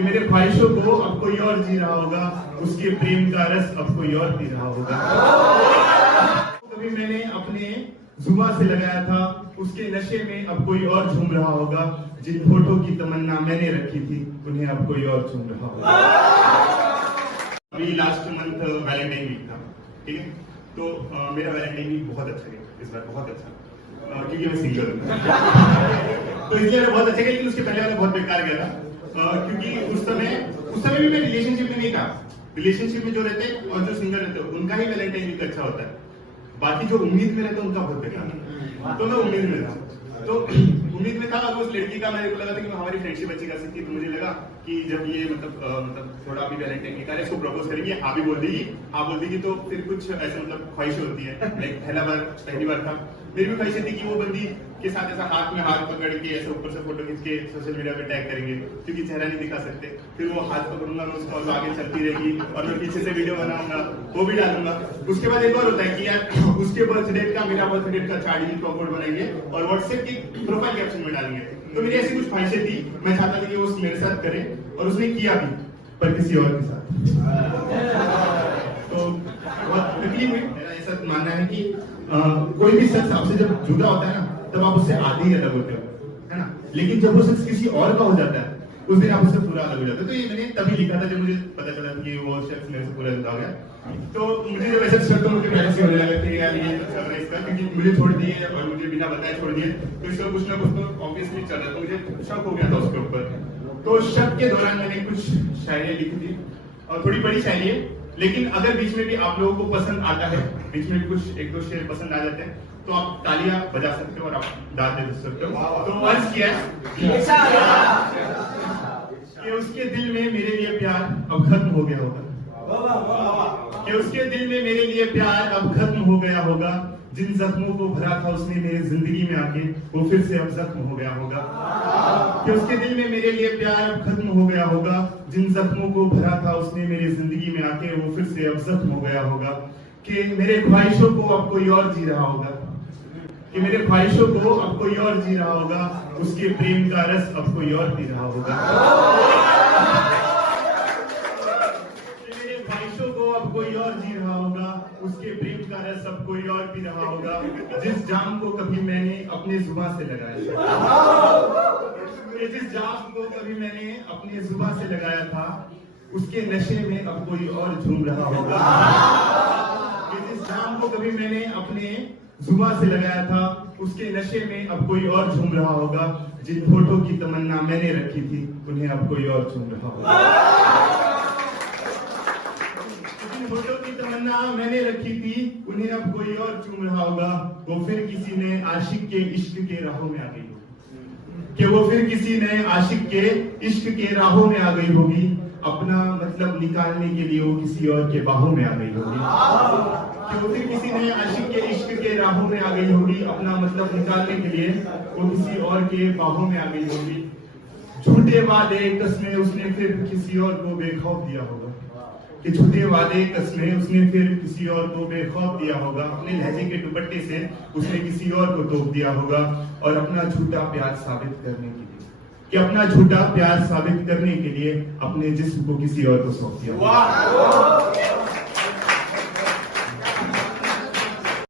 कि मेरे ख्वाहिशों को अब कोई और जी रहा होगा, उसके प्रेम का रस अब कोई और पी रहा होगा। कभी मैंने अपने जुबां से लगाया था, उसके नशे में अब कोई और झूम रहा होगा। जिन होठों की तमन्ना मैंने रखी थी, उन्हें अब कोई और झूम रहा होगा। अभी लास्ट मंथ वैलेंटाइन वीक था, ठीक है? तो मेरा वैलेंटाइन वीक बहुत अच्छा गया इस बार, बहुत अच्छा, क्योंकि मैं सिंगल हूँ। तो इसलिए बहुत अच्छा गया, लेकिन उसके पहले वाला बहुत बेकार गया था। क्योंकि उस समय भी मैं रिलेशनशिप में नहीं था। रिलेशनशिप में जो रहते और जो सिंगल रहते उनका ही वैलेंटाइन वीक अच्छा होता है, बाकी जो उम्मीद में रहते उनका बहुत बेकार है। तो मैं उम्मीद में था, तो उम्मीद में था। अब उस लड़की का मेरे को लगा था कि हमारी फ्रेंडशिप अच्छी कर सकती है। तो मुझे लगा कि जब ये मतलब थोड़ा अभी वैलेंटाइन वीक आ रहा है, इसको प्रपोज करेंगे, हाँ भी बोल देगी तो फिर कुछ ऐसे मतलब ख्वाहिश होती है। लाइक पहली बार था, मेरी भी ख्वाहिश थी कि वो बंदी के साथ ऐसा हाथ में हाथ पकड़ के ऐसे ऊपर से फोटो खींच के सोशल मीडिया पे टैग करेंगे, क्योंकि चेहरा नहीं दिखा सकते। फिर वो हाथ पकड़ूंगा मैं उसका, और आगे चलती रहेगी और मैं पीछे से वीडियो बनाऊंगा, वो भी डालूंगा। उसके बाद एक और होता है कि यार उसके बर्थडे का मेरा बर्थडे का चार्ट फोटो बनाएंगे और व्हाट्सएप की प्रोफाइल कैप्शन में डालेंगे। तो मेरी ऐसी कुछ ख्वाहिशें थी, मैं चाहता था कि वो मेरे साथ करे, और उसने किया भी, पर किसी और के साथ। तो बहुत तकलीफ हुई। मेरा ऐसा मानना है कि कोई भी शख्स आपसे जब जुदा होता है ना, तब आप उससे आधे ही अलग होते हो, है ना? लेकिन जब वो शख्स किसी और का हो जाता है, उस दिन आप उससे पूरा अलग हो जाते हो। तो ये मैंने तभी लिखा था जब मुझे पता चला कि वो शख्स मेरे से पूरा जुदा हो गया। तो मुझे जब ऐसा शक, तो मुझे पहले से होने लगा कि यार ये तो चल रहा है इसका, क्योंकि मुझे छोड़ दिए और मुझे बिना बताए छोड़ दिए, तो इसका कुछ ना कुछ तो ऑब्वियसली चल रहा था। मुझे शक हो गया था उसके ऊपर। तो शक के दौरान मैंने कुछ शायरी लिखी थी, और थोड़ी बड़ी शायरी है, लेकिन अगर बीच में भी आप लोगों को पसंद आता है, बीच में भी कुछ एक दो शेर पसंद आ जाते हैं, तो आप तालियां बजा सकते हो और आप दाद दे सकते हो। तो अर्ज किया कि उसके दिल में मेरे लिए प्यार अब खत्म हो गया होगा, कि उसके दिल में मेरे लिए प्यार अब खत्म हो गया होगा। जिन जख्मों को भरा था उसने मेरी जिंदगी में आके, वो फिर से अब जख्म हो गया होगा। कि उसके दिल में मेरे लिए प्यार अब खत्म हो गया होगा। जिन जख्मों को भरा था उसने मेरी जिंदगी में आके, वो फिर से अब जख्म हो गया होगा। कि मेरे ख्वाहिशों को अब कोई और जी रहा होगा, कि मेरे ख्वाहिशों को अब कोई और जी रहा होगा, उसके प्रेम का रस अब कोई और पी रहा होगा। कि मेरे ख्वाहिशों को अब कोई और जी रहा होगा, उसके प्रेम का रस अब कोई और पी रहा होगा। जिस जाम को कभी मैंने अपने जुबान से लगाया, जिस जाम को कभी मैंने अपने जुबान से लगाया था, उसके नशे में अब कोई और झूम रहा होगा। जिस जाम को कभी मैंने अपने जुबान से लगाया था, उसके नशे में अब कोई और झूम रहा होगा। जिन होठों की तमन्ना मैंने रखी थी, उन्हें अब कोई और झूम रहा होगा। जिन होठों की तमन्ना मैंने रखी थी, उन्हें अब कोई और झूम रहा होगा। वो फिर किसी ने आशिक के इश्क के राहों में आ गई होगी, कि वो फिर किसी ने आशिक के इश्क के राहों में आ गई होगी। अपना मतलब निकालने के लिए वो किसी और के बाहों में आ गई होगी, कि वो फिर किसी ने आशिक के इश्क के राहों में आ गई होगी। अपना मतलब निकालने के लिए वो किसी और के बाहों में आ गई होगी। झूठे वादे कसमें उसने फिर किसी और को बेखौफ दिया होगा, कि झूठे वादे कसमें उसने फिर किसी और को बेखौफ दिया होगा। अपने लहजे के दुपट्टे से उसने किसी और को तोप दिया होगा, और अपना झूठा प्यार साबित करने के लिए, कि अपना झूठा प्यार साबित करने के लिए अपने जिस्म को किसी और को सौंप दिया।